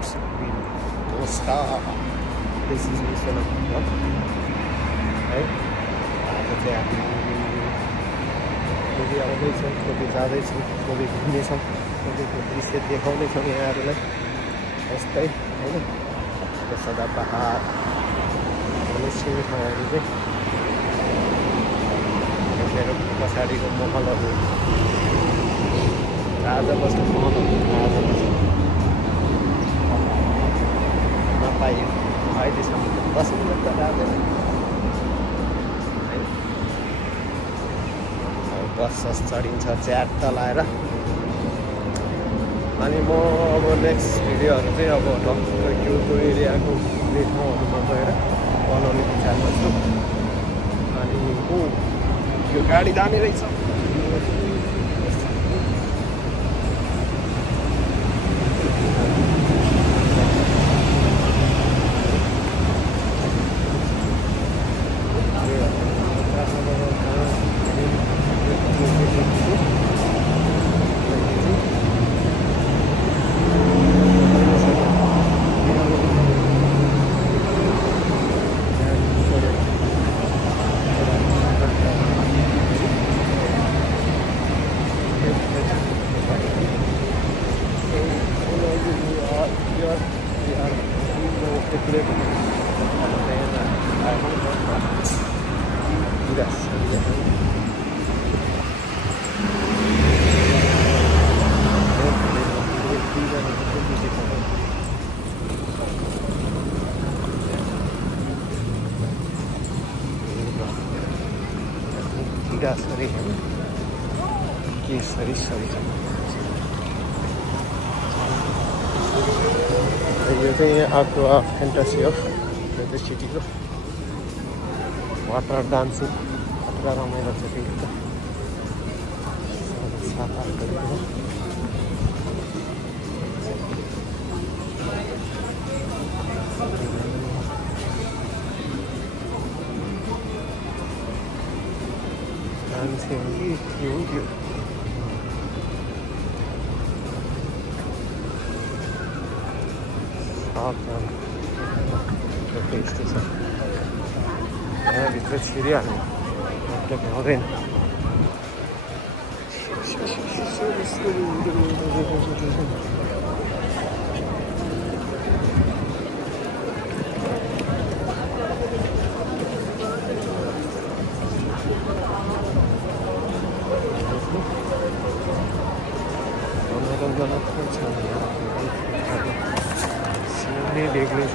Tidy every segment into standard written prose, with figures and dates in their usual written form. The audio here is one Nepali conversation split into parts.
What's up, Star? This is Mr. Vlog. है आज चाहिँ हामी कति आउँदैछौँ, कति जाँदैछौँ, कति घुम्नेछौँ, कतिको दृश्य देखाउनेछौँ यहाँहरूलाई। यस्तै होइन सदा पहाड सिंहहरू चाहिँ मेरो पछाडिको महलहरू राजा बस्ने महलहरू राजा बस्ने नपाइयो अहिलेसम्म बस्नु त राजा बस सस चढिन्छ च्याट लाएर। अनि म अब नेक्स्ट भिडियोहरू चाहिँ अब टक्क त्यो एरियाको ठाउँहरूमा गएर बनाउने विचारमा छु। अनि यो गाडी दामी रहेछ। यो चाहिँ आक्वा फ्यान्टासी हो, यो चाहिँ सिटीको वाटर डान्सिङ पुरा रमाइलो छ। त्यो त 7-8 गरी डान्सिङ थियो। यस्तो छ यहाँभित्र छिरिहाल्ने हुँदैन। मनोरञ्जनात्मक छ बेग्लै छ।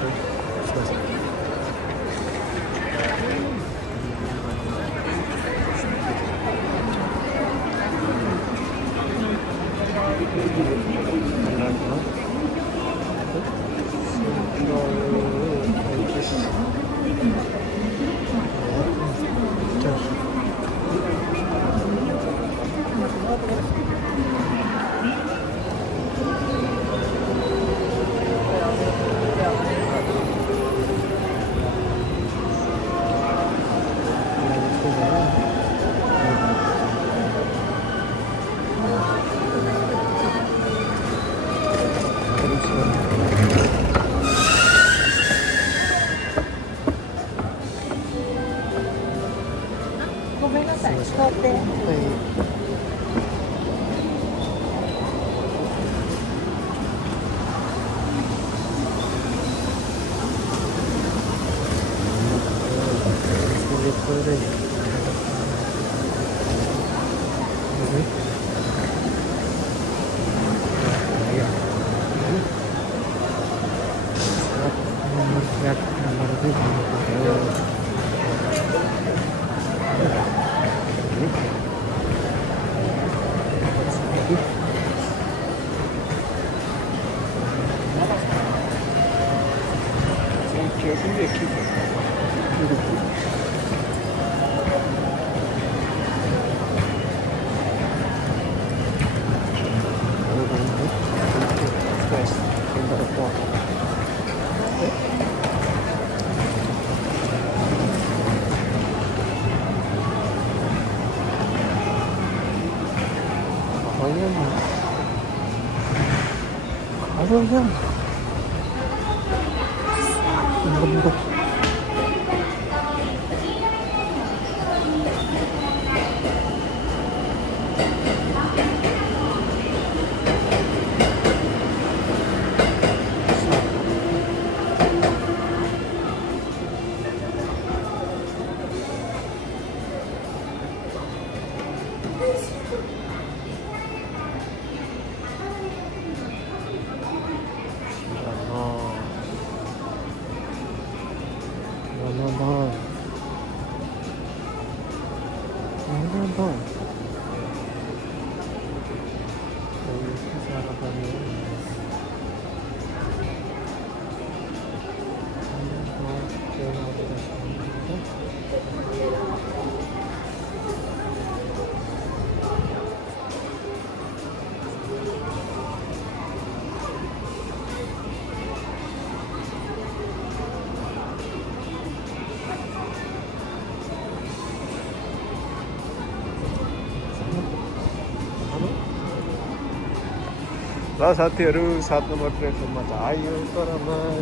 ल साथीहरू 7 नम्बर प्लेटफर्ममा त आयो तर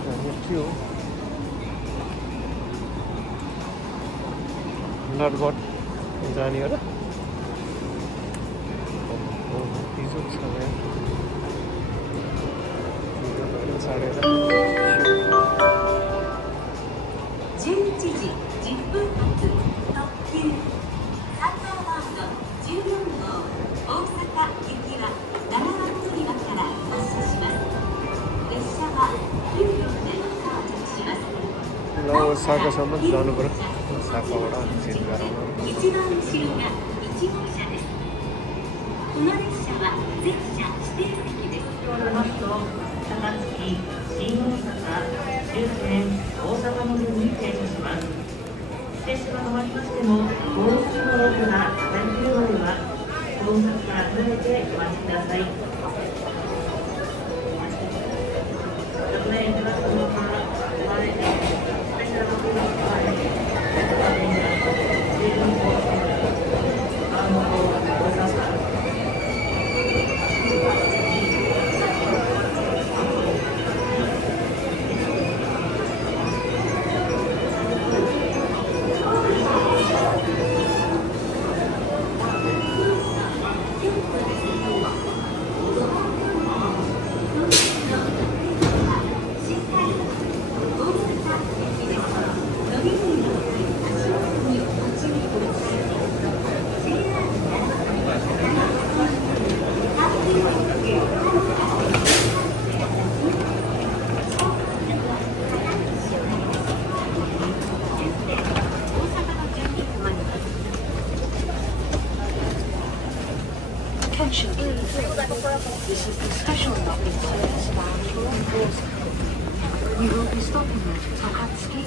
जाने के हो नटगढ जाने हो र हिजो छ छाडेर साकासम्म जानु पर्यो साकाबाट अनि चेन्ज गराउनु Attention please. This is the special rapid service bound to Osaka. We will be stopping at Takatsuki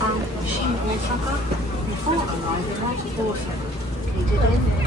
and Shin Osaka before arriving at Osaka. Catered in.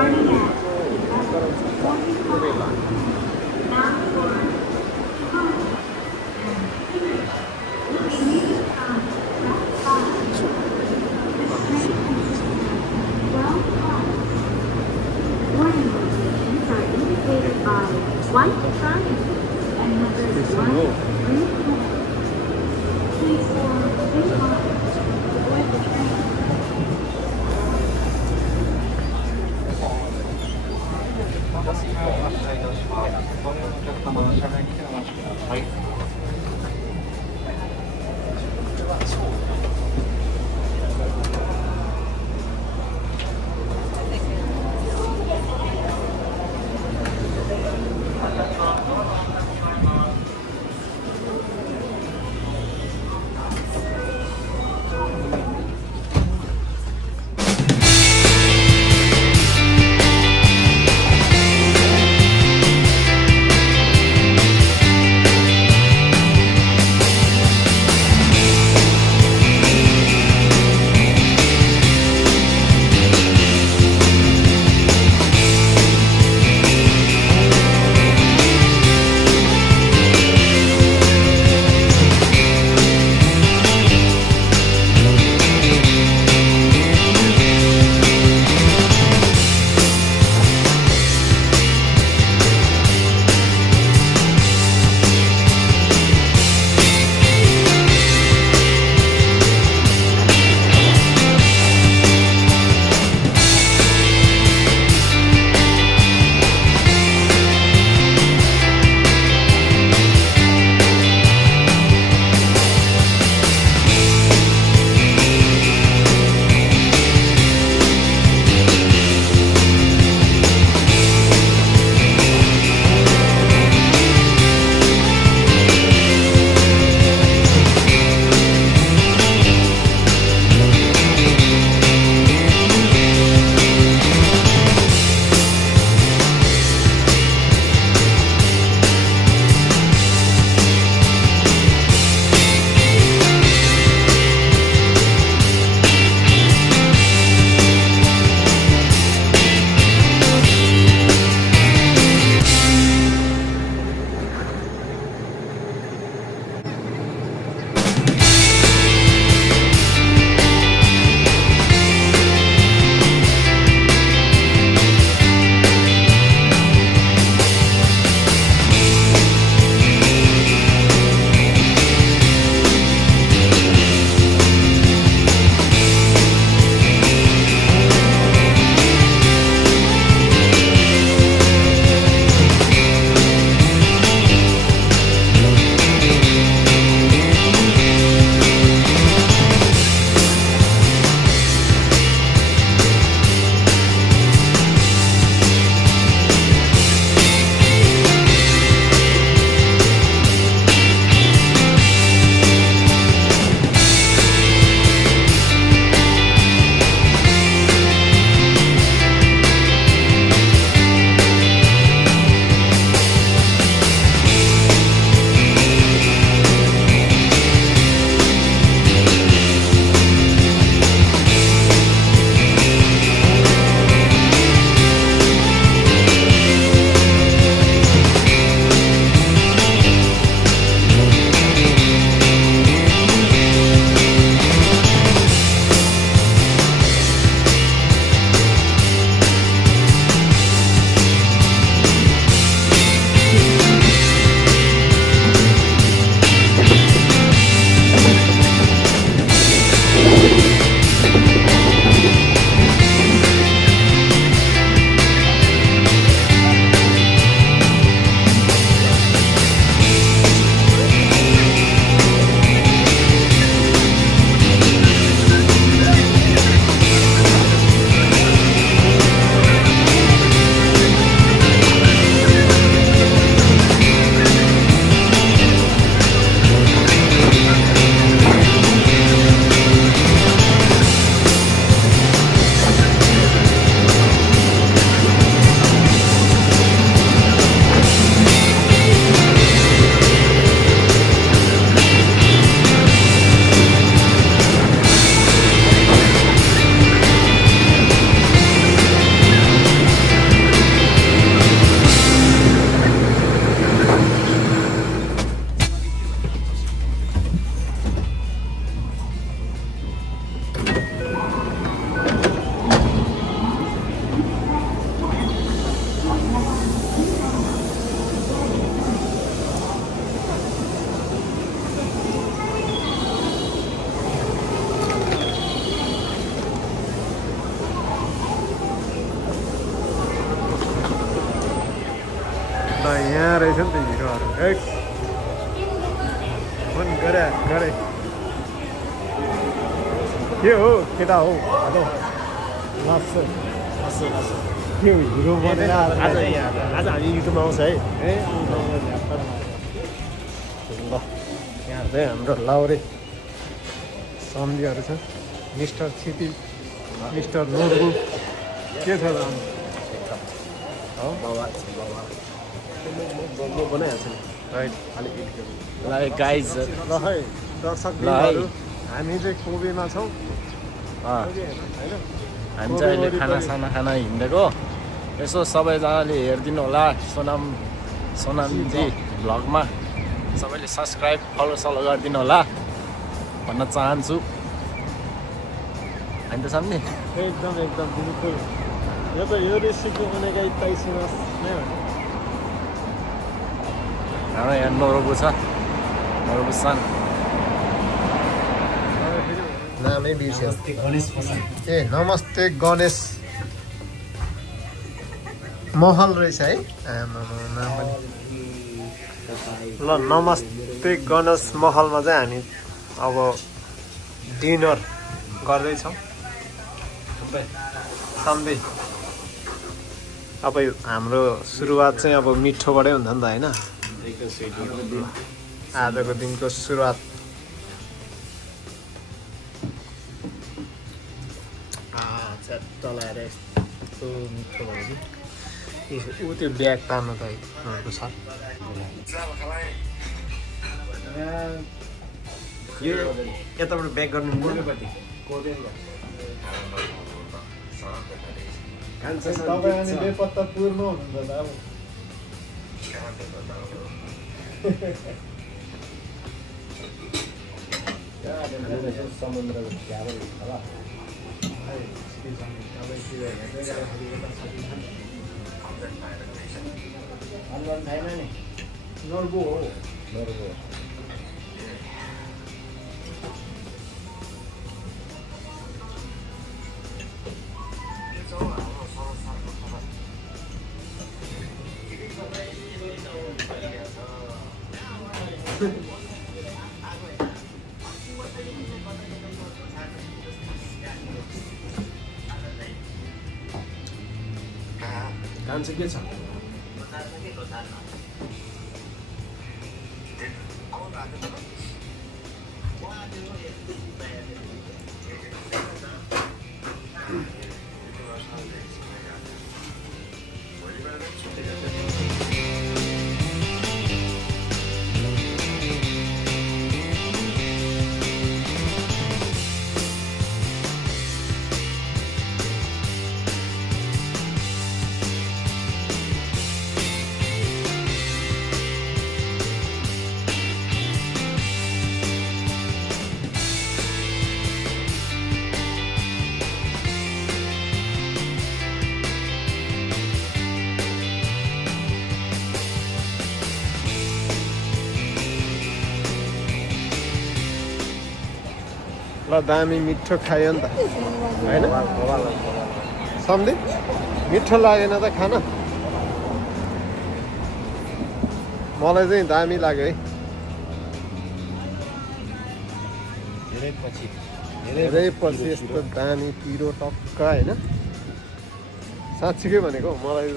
Departing at bound for Perth and finish. Remaining from track 5. This train consists of 12 cars. Boarding locations are indicated by white triangles and numbers 1 through 4. Please hold this line to board the train. ल यहाँ रहेछ नि त हिरोहरू है फोन गरे के हो केटा हो हेलो लास्ट के हो हिरो बनेर आज हामी युट्युबमा आउँछ है ए ल यहाँ चाहिँ हाम्रो लाउरे सम्झीहरू छ मिस्टर छिपिल मिस्टर नोरबु के छ बनाइहाल्छ नि गाइज ल है दर्शकहरू हामी चाहिँ कोबेमा छौँ हामी चाहिँ अहिले खाना हिँडेको यसो सबैजनाले हेरिदिनु होला सोनामजी भ्लगमा सबैले सब्सक्राइब फलो गरिदिनु होला भन्न चाहन्छु होइन त सम्झे एकदम बिल्कुल यो रेसिपी बनेका इत्ताइसिनुहोस् नै हो हाम्रो यहाँ नोरोबु छ नोरोबु सान नामै बिर्स्यो ए नमस्ते गणेश महल रहेछ है नाम पनि ल नमस्ते गणेश महलमा चाहिँ हामी अब डिनर गर्दैछौँ सन्धि अब हाम्रो सुरुवात चाहिँ अब मिठोबाटै हुन्छ नि त होइन आजको दिनको सुरुवात चलाएर यस्तो मिठो भयो कि ऊ त्यो ब्याग तान्नु त उनीहरूको छ यो यताबाट ब्याग गर्नु तपाईँ अनि बेपत्ता पुर्नु हुनुहुन्छ त अब समुद्रको झ्यारो होला छैन नि नर्बु हो काम चाहिँ के छ ल दामी मिठो खायो नि त होइन सम्झे मिठो लागेन त खाना मलाई चाहिँ दामी लाग्यो है धेरै पछि यस्तो दामी पिरो टक्क होइन साँच्चीकै भनेको मलाई त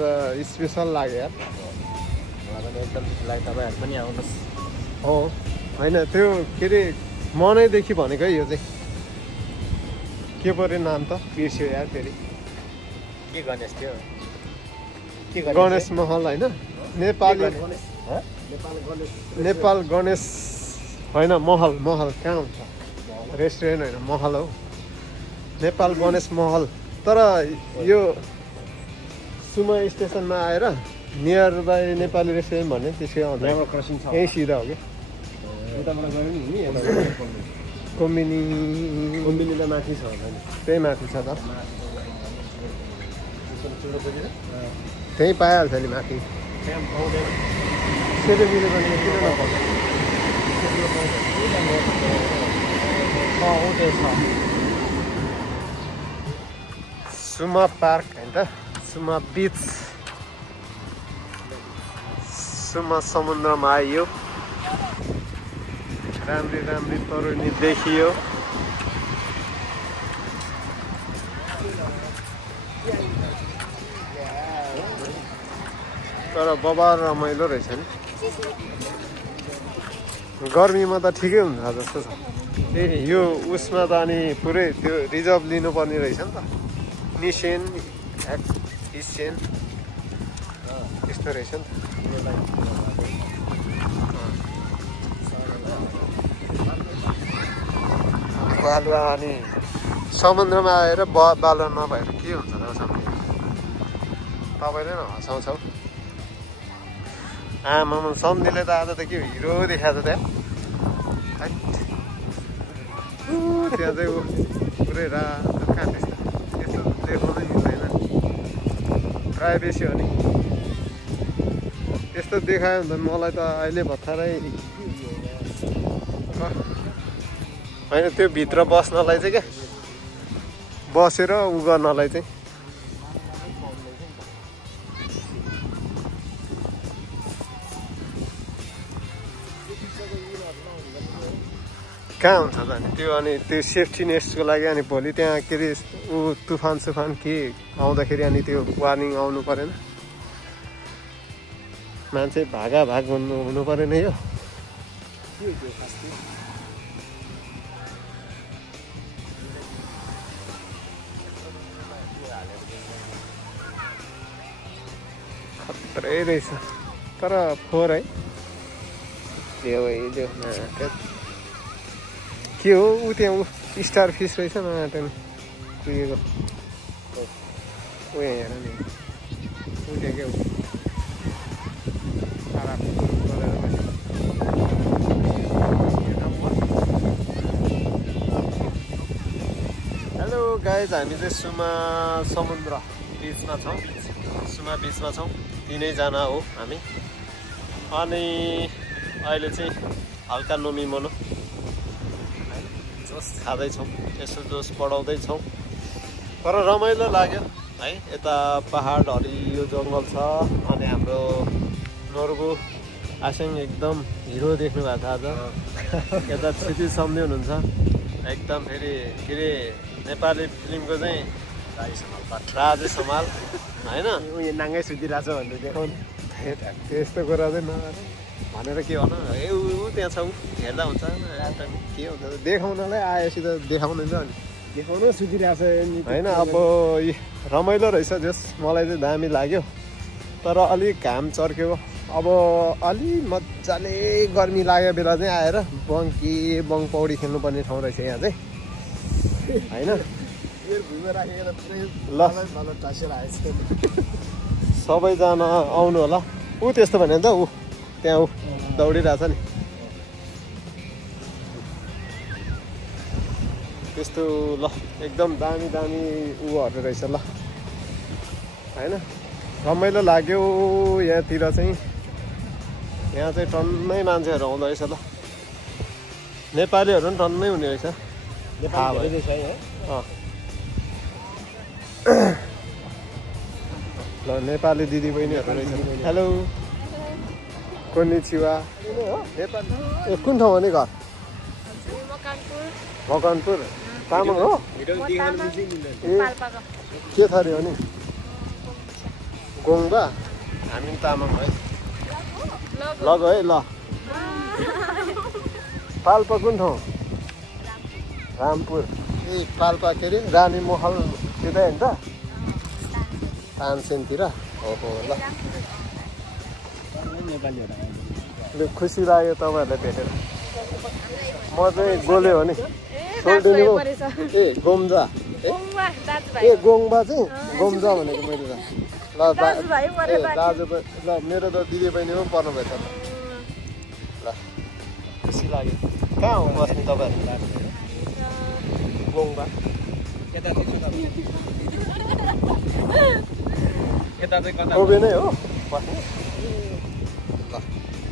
स्पेसल लाग्यो यार एकदम तपाईँहरू पनि आउनुहोस् हो होइन त्यो के अरे मनैदेखि भनेको है यो चाहिँ के पऱ्यो नाम त बिर्स्यो यार फेरि के गणेश थियो गणेश महल होइन नेपाली नेपाल गणेश होइन महल कहाँ हुन्छ रेस्टुरेन्ट होइन महल हो नेपाल गणेश महल तर यो सुमा स्टेसनमा आएर नियर बाई नेपाली रेस्टुरेन्ट भन्ने त्यसकै आउँछ यही सिधा हो कि कोम्बिनी त माथि छ त्यही माथि छ त त्यही पाइहाल्छ नि माथि सेटोबिरे पनि किन नपाउँछ सुमा पार्क होइन त सुमा बिच सुमा समुद्रमा आइयो राम्री राम्री तरुनी देखियो तर बबार रमाइलो रहेछ नि गर्मीमा त ठिकै हुन्छ जस्तो छ ए यो उसमा त अनि पुरै त्यो रिजर्भ लिनुपर्ने रहेछ नि त निसेन इसेन यस्तो रहेछ नि त बालुवा अनि समुद्रमा आएर बालुवा नभएर के हुन्छ त तपाईँले न हँसाउँछौ आमामा सम्झीले त आज त के हिरो देखाएको छ त्यहाँ चाहिँ ऊ पुरै रातो कहाँ त्यस्तो त्यस्तो देखाउनै मिल्दैन प्राइभेसी हो नि यस्तो देखायो भने त मलाई त अहिले भर्खरै होइन त्यो भित्र बस्नलाई चाहिँ क्या बसेर उ गर्नलाई चाहिँ कहाँ हुन्छ त अनि त्यो अनि त्यो सेफ्टी नेट्सको लागि अनि भोलि त्यहाँ के अरे ऊ तुफान सुफान के आउँदाखेरि अनि त्यो वार्निङ आउनु परेन मान्छे भागा भाग हुनु परेन यो खत्रै रहेछ तर फोहोर है के हो ऊ त्यहाँ ऊ स्टार फिस रहेछ न त्यहाँ उयोको उयो हेर नि ऊ त्यहाँ के हो हेलो गाइज हामी चाहिँ सुमा समुद्र बिचमा छौँ सुमा बिचमा छौँ तिनैजना हो हामी अनि अहिले चाहिँ हल्का नुमी मोनो जोस खाँदैछौँ यसो जोस बढाउँदैछौँ तर रमाइलो लाग्यो है यता पहाड हरियो जङ्गल छ अनि हाम्रो नर्बु आसिङ एकदम हिरो देख्नु भएको छ आज यता क्षितिज सम्झी हुनुहुन्छ एकदम फेरि के अरे नेपाली फिल्मको चाहिँ राजेश हमाल होइन उयो नाङ्गै सुतिरहेको छ भनेर देखाउनु त्यस्तो कुरा चाहिँ भनेर के भन ए ऊ त्यहाँ छ ऊ हेर्दा हुन्छ के हुन्छ देखाउनलाई आएपछि त देखाउने त अनि देखाउनु सुतिरहेको छ होइन अब रमाइलो रहेछ जस मलाई चाहिँ दामी लाग्यो तर अलिक घाम चर्क्यो अब अलि मजाले गर्मी लागेको बेला चाहिँ आएर बङ पौडी खेल्नुपर्ने ठाउँ रहेछ यहाँ चाहिँ होइन ल सबैजना आउनु होला ऊ त्यस्तो भने त ऊ त्यहाँ ऊ दौडिरहेछ नि त्यस्तो ल एकदम दामी दामी ऊहरू रहेछ ल होइन रमाइलो लाग्यो यहाँतिर चाहिँ यहाँ चाहिँ टन्नै मान्छेहरू आउँदो रहेछ ल नेपालीहरू पनि टन्नै हुने रहेछ ल नेपाली दिदी बहिनीहरू रहेछ हेलो कोनिचिवा नेपाली ए कुन ठाउँ हो नि घर मकनपुर तामाङ हो ए के थरी हो नि गोङबा हामी पनि तामाङ है लग है ल पाल्पा कुन ठाउँ रामपुर ए पाल्पा के अरे रानी महल त्यतै होइन त तानसेनतिर ओहो ल खुसी लाग्यो तपाईँहरूलाई भेटेर म चाहिँ गोले हो नि सोल्टिनी हो ए गोम्जा ए गोङबा चाहिँ गोम्जा भनेको मैले त ल दाजु ल मेरो त दिदी बहिनी पनि पर्नु भएछ ल खुसी लाग्यो कहाँ हो बस्ने तपाईँहरू गोङबा ओबे नै हो बस्ने ल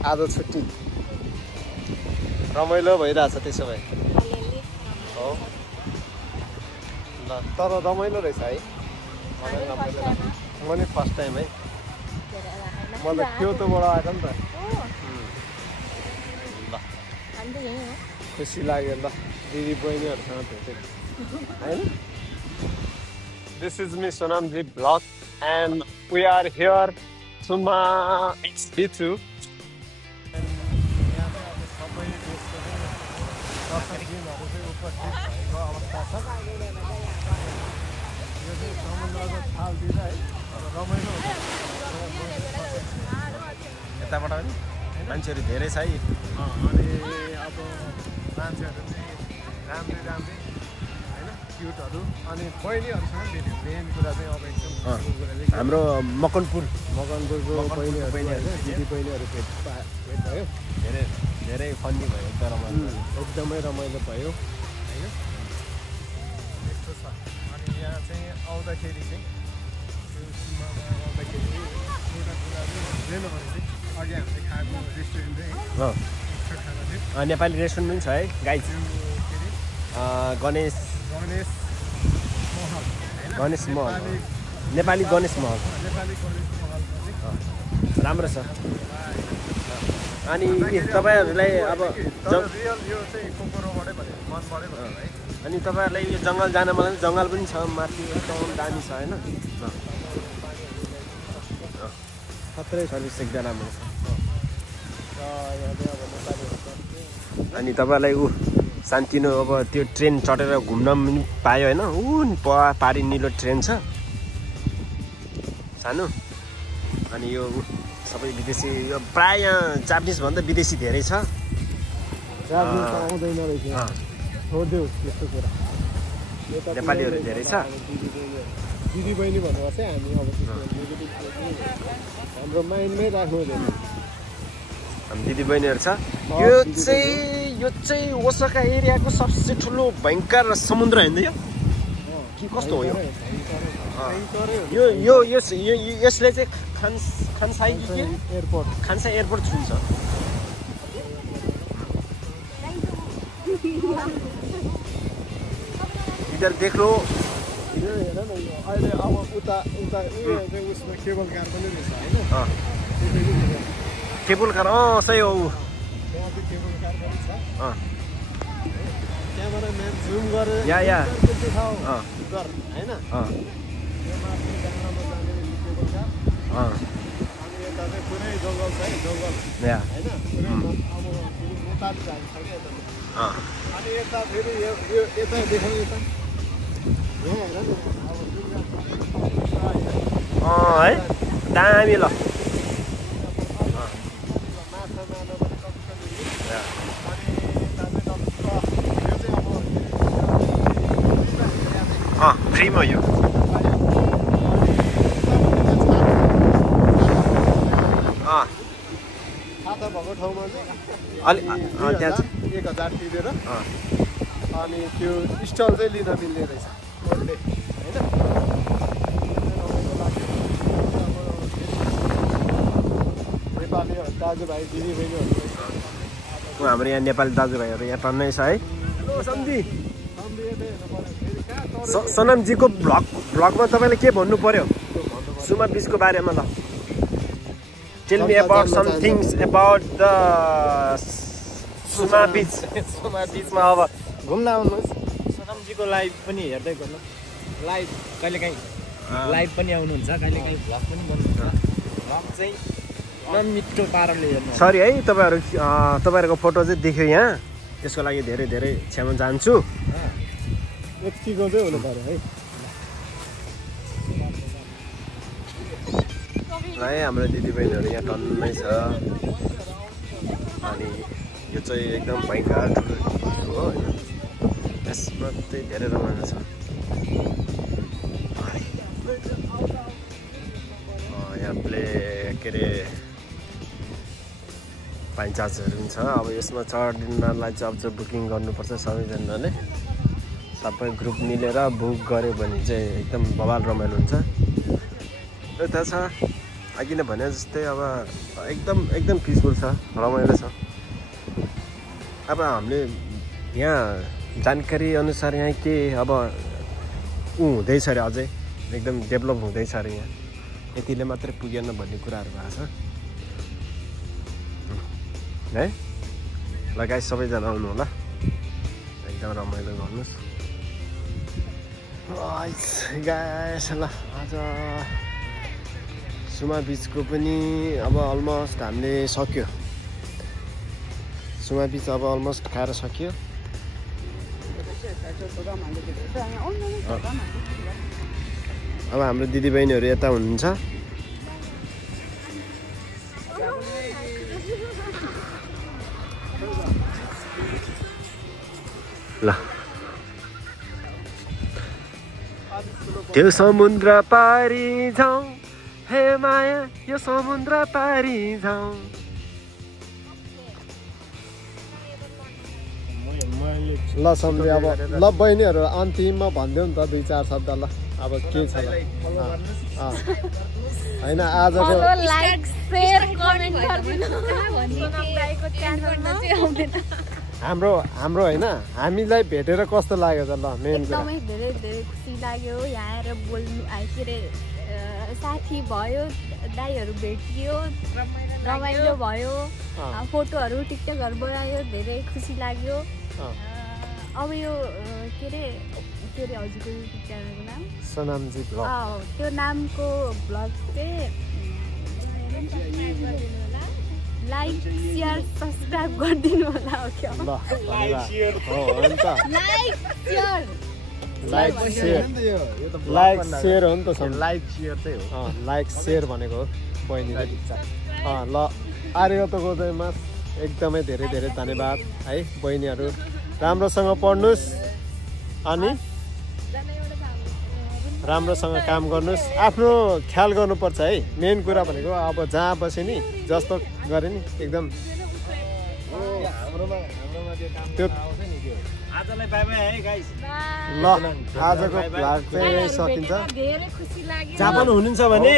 आज छुट्टी रमाइलो भइरहेछ त्यसो भए हो ल तर रमाइलो रहेछ है म नि फर्स्ट टाइम है म त क्योतोबाट आएको नि त ल हामी त यहीँ हो खुसी लाग्यो ल दिदी बहिनीहरूसँग भेटेँ होइन This is me Sonamji vlog and we are here Suma XB2 यताबाट पनि मान्छेहरू धेरै छ है अनि अब मान्छेहरू चाहिँ राम्रै राम्रै होइन क्युटहरू अनि बहिनीहरूसँग भेट्यो मेन कुरा चाहिँ अब एकदम हाम्रो मकनपुर मकनपुरको बहिनीहरू दिदी बहिनीहरू भेट भयो धेरै धेरै फन्नी भयो एकदमै रमाइलो भयो होइन यस्तो छ अनि यहाँ चाहिँ आउँदाखेरि चाहिँ त्यो सीमामा आउँदाखेरि एउटा कुरा चाहिँ रेन भने चाहिँ अघि हामीले खाएको रेस्टुरेन्ट चाहिँ खाना थियो नेपाली रेस्टुरेन्ट पनि छ है गाइज के अरे गणेश महल होइन गणेश महल नेपाली गणेश महल नेपाली गणेश महलमा चाहिँ राम्रो छ अनि तपाईँहरूलाई अब रियल यो चाहिँ कोकोरोबाटै भन्यो मनबाटै भन्यो है अनि तपाईँहरूलाई यो जङ्गल जान मलाई जङ्गल पनि छ माथि एकदम दामी छ होइन खत्रै सर्भिस एकदम राम्रो छ र यहाँ चाहिँ अब नेपालीहरू अनि तपाईँलाई सानतिनो अब त्यो ट्रेन चढेर घुम्न पनि पायो होइन पारी निलो ट्रेन छ सानो अनि यो सबै विदेशी यो प्राय यहाँ जापानिज भन्दा विदेशी धेरै छ आउँदैन रहेछ छोडिदेऊ यस्तो कुरा नेपालीहरू धेरै छ दिदी बहिनी भन्नुभएको चाहिँ हामी अब हाम्रो माइन्डमै राख्नु हुँदैन हाम्रो दिदी बहिनीहरू छ यो चाहिँ ओसाका एरियाको सबसे ठुलो भयङ्कर समुद्र होइन यो कि कस्तो हो यो यसले चाहिँ खानसाई एयरपोर्ट खानसाई एयरपोर्ट छुन्छ इधर देख लो यो हेर न यो अहिले अब उता उता उयो चाहिँ उसमा केबल कार पनि रहेछ होइन केबल कार सही हो त्यहाँ चाहिँ केबल कार पनि छ क्यामेराम्यान जुम गरेर या देखाऊ गर होइन यो माथि डाँडामा जाने केबल कार अनि यता चाहिँ पुरै जङ्गल छ है जङ्गल या होइन पुरै अब फेरि नेपाल जान्छ क्या यता अनि यता फेरि यो यता देखाउँ यता यहाँ हेर न अब है दामी ल फ्रीमा यो खाता भएको ठाउँमा चाहिँ अलि त्यहाँ 1000 तिरेर अनि त्यो स्टल चाहिँ लिन मिल्ने रहेछ होइन नेपाली दाजुभाइ दिदीबहिनीहरू हाम्रो यहाँ नेपाली दाजुभाइहरू यहाँ टन्नै छ है हेलो सम्झी सनमजीको भ्लगमा तपाईँले के भन्नु पर्यो सुमा बिचको बारेमा ल tell me about some things about the Suma बिचमा अब घुम्न आउनुहोस् सनमजीको लाइभ पनि हेर्दै गर्नु लाइभ कहिलेकाहीँ लाइभ पनि आउनुहुन्छ कहिलेकाहीँ भ्लग पनि गर्नुहुन्छ भ्लग चाहिँ मिठो पाराले हेर्नु सरी है तपाईँहरूको फोटो चाहिँ देख्यो यहाँ त्यसको लागि धेरै धेरै क्षमा चाहन्छु यतिको चाहिँ हुनु पर्यो है है हाम्रो दिदीबहिनीहरू यहाँ टन्नै छ अनि यो चाहिँ एकदम भयङ्कर ठुलो हो होइन यसमा चाहिँ धेरै रमाइलो छ यहाँ प्ले के अरे पानी चार्जहरू पनि छ अब यसमा चढ्नलाई चाहिँ अब चाहिँ बुकिङ गर्नुपर्छ सबैजनाले सबै ग्रुप मिलेर बुक गऱ्यो भने चाहिँ एकदम बवाल रमाइलो हुन्छ यता छ अघि नै भने जस्तै अब एकदम पिसफुल छ रमाइलो छ अब हामीले यहाँ जानकारी अनुसार यहाँ के अब हुँदैछ अरे अझै एकदम डेभलप हुँदैछ अरे यहाँ यतिले मात्रै पुगेन भन्ने कुराहरू भएको छ है ल गाइस सबैजना आउनु होला एकदम रमाइलो गर्नुहोस् गाइस ल आज सुमा बिचको पनि अब अलमोस्ट हामीले सक्यो सुमा बिच अब अलमोस्ट खाएर सकियो अब हाम्रो दिदीबहिनीहरू यता हुनुहुन्छ ल त्यो समुद्र पारी जाउँ हे माया यो समुद्र पारी जाउँ ल सम्झे अब ल बहिनीहरू अन्तिममा भनिदेऊ नि त 2-4 शब्द ल अब के छ होइन आजको लाइक शेयर कमेन्ट गरिदिनु सोनामदाइको च्यानलमा चाहिँ आउँदैन हाम्रो होइन हामीलाई भेटेर कस्तो लाग्यो त ल मेन कुरा एकदमै धेरै धेरै खुसी लाग्यो यहाँ आएर बोल्नु के अरे साथी भयो दाइहरू भेटियो रमाइलो भयो फोटोहरू टिकटकहरू बनायो धेरै खुसी लाग्यो अब यो के अरे हजुरको युट्युब च्यानलको नाम सोनामजी भ्लग त्यो नामको भ्लग चाहिँ लाइक शेयर सब्सक्राइब गरिदिनु होला हो क्या लाइक सेयर हो नि त लाइक सेयर चाहिँ हो लाइक सेयर भनेको हो बहिनीले ल आर्यतो गोजाइमास एकदमै धेरै धेरै धन्यवाद है बहिनीहरू राम्रोसँग पढ्नुहोस् अनि राम्रोसँग काम गर्नुहोस् आफ्नो ख्याल गर्नुपर्छ है मेन कुरा भनेको अब जहाँ बसे नि जस्तो गरे नि एकदम त्यो आजलाई बाइ बाइ है गाइस ल आजको भ्लग चाहिँ यही सकिन्छ धेरै खुसी लाग्यो जहाँ पनि हुनुहुन्छ भने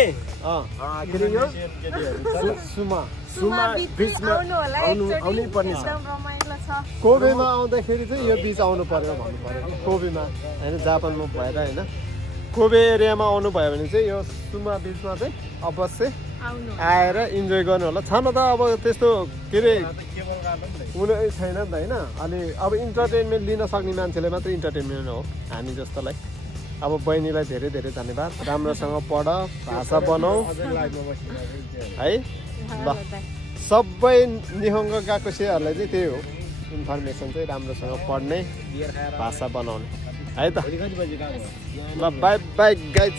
सुमा बिचमा आउनै पर्ने छ रमाइलो छ कोबेमा आउँदाखेरि चाहिँ यो बिच आउनु पर्यो भन्नु पर्यो कोबेमा होइन जापानमा भएर होइन कोबे एरियामा आउनु भयो भने चाहिँ यो सुमा बिचमा चाहिँ अवश्य आएर इन्जोय गर्नु होला छन त अब त्यस्तो के अरे कुनै छैन नि त होइन अनि अब इन्टरटेनमेन्ट लिन सक्ने मान्छेले मात्रै इन्टरटेनमेन्ट हो हामी जस्तोलाई अब बहिनीलाई धेरै धेरै धन्यवाद राम्रोसँग पढ भाषा बनाऊ है ल सबै निहङ्ग गएको सेहरूलाई चाहिँ त्यही हो इन्फर्मेसन चाहिँ राम्रोसँग पढ्ने भाषा बनाउने है त ल बाई बाई गाइज